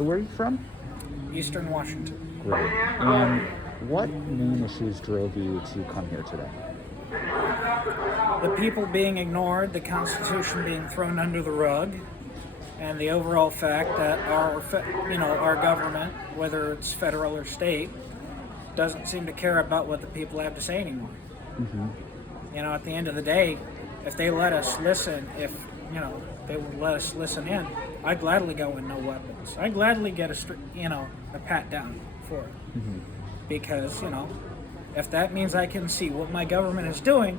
So where are you from? Eastern Washington. Great. And what main issues drove you to come here today? The people being ignored, the Constitution being thrown under the rug, and the overall fact that our government, whether it's federal or state, doesn't seem to care about what the people have to say anymore. Mm-hmm. At the end of the day, if they let us listen, they would let us listen in, I'd gladly go in no weapons. I'd gladly get a pat down for it. Mm-hmm. Because, if that means I can see what my government is doing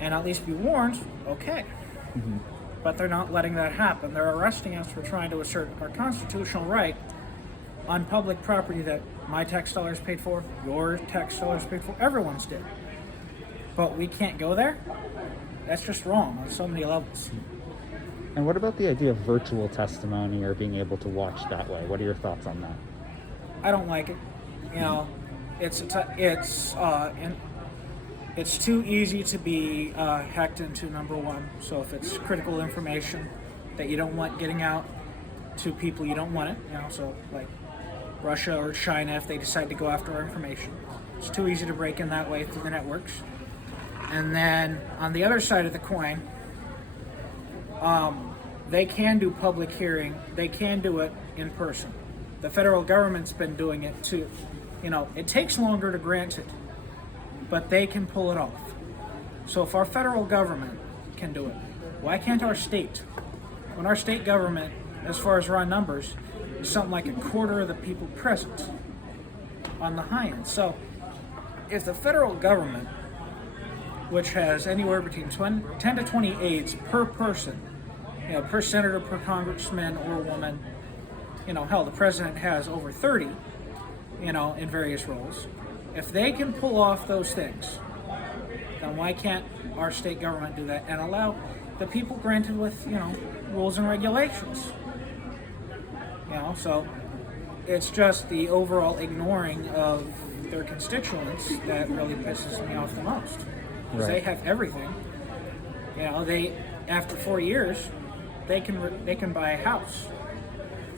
and at least be warned, okay. Mm-hmm. But they're not letting that happen. They're arresting us for trying to assert our constitutional right on public property that my tax dollars paid for, your tax dollars paid for, everyone's did. But we can't go there? That's just wrong on so many levels. And what about the idea of virtual testimony or being able to watch that way? What are your thoughts on that? I don't like it. It's too easy to be hacked into, number one. So if it's critical information that you don't want getting out to people you don't want it, so like Russia or China, if they decide to go after our information, it's too easy to break in that way through the networks. And then on the other side of the coin, they can do public hearing. They can do it in person. The federal government's been doing it too. It takes longer to grant it, but they can pull it off. So if our federal government can do it, why can't our state? When our state government, as far as raw numbers, is something like a quarter of the people present on the high end. So if the federal government, which has anywhere between 10 to 20 aides per person, per senator, per congressman or woman, hell, the president has over 30, in various roles. If they can pull off those things, then why can't our state government do that and allow the people granted with, rules and regulations? So it's just the overall ignoring of their constituents that really pisses me off the most. Because They have everything. They, after 4 years, they can buy a house.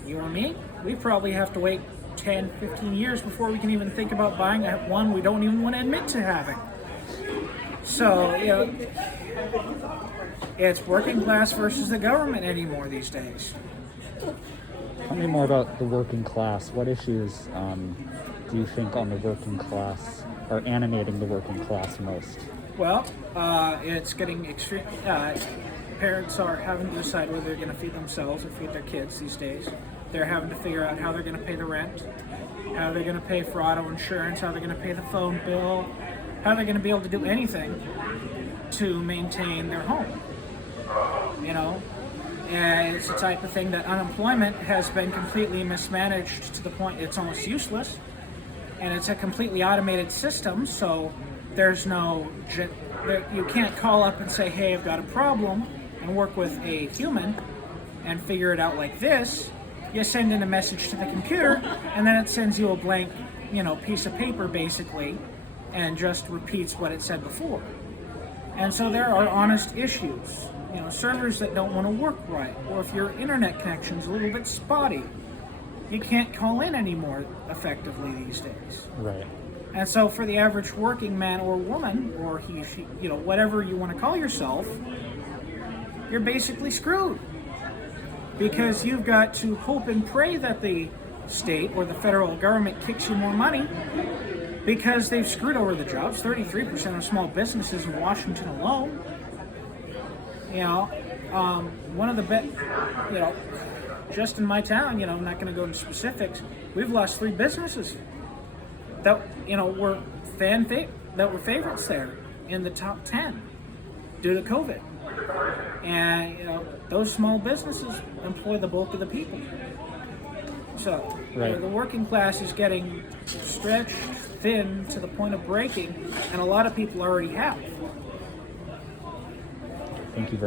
You or me, we probably have to wait 10, 15 years before we can even think about buying one we don't even want to admit to having. So, it's working class versus the government anymore these days. Tell me more about the working class. What issues do you think on the working class are animating the working class most? Well, it's getting extreme. Parents are having to decide whether they're going to feed themselves or feed their kids these days. They're having to figure out how they're going to pay the rent, how they're going to pay for auto insurance, how they're going to pay the phone bill, how they're going to be able to do anything to maintain their home. And it's the type of thing that unemployment has been completely mismanaged to the point it's almost useless. And it's a completely automated system, so there's you can't call up and say, hey, I've got a problem, and work with a human and figure it out like this. You send in a message to the computer, and then it sends you a blank, piece of paper, basically, and just repeats what it said before. And so there are honest issues. Servers that don't want to work right, or if your internet connection's a little bit spotty, you can't call in anymore effectively these days. Right. And so for the average working man or woman, or he, she, whatever you want to call yourself, you're basically screwed. Because you've got to hope and pray that the state or the federal government kicks you more money, because they've screwed over the jobs. 33% of small businesses in Washington alone. One of the just in my town, I'm not going to go into specifics, we've lost 3 businesses that, were favorites there in the top 10 due to COVID. And, those small businesses employ the bulk of the people. So, right. The working class is getting stretched thin to the point of breaking, and a lot of people already have. Thank you very much.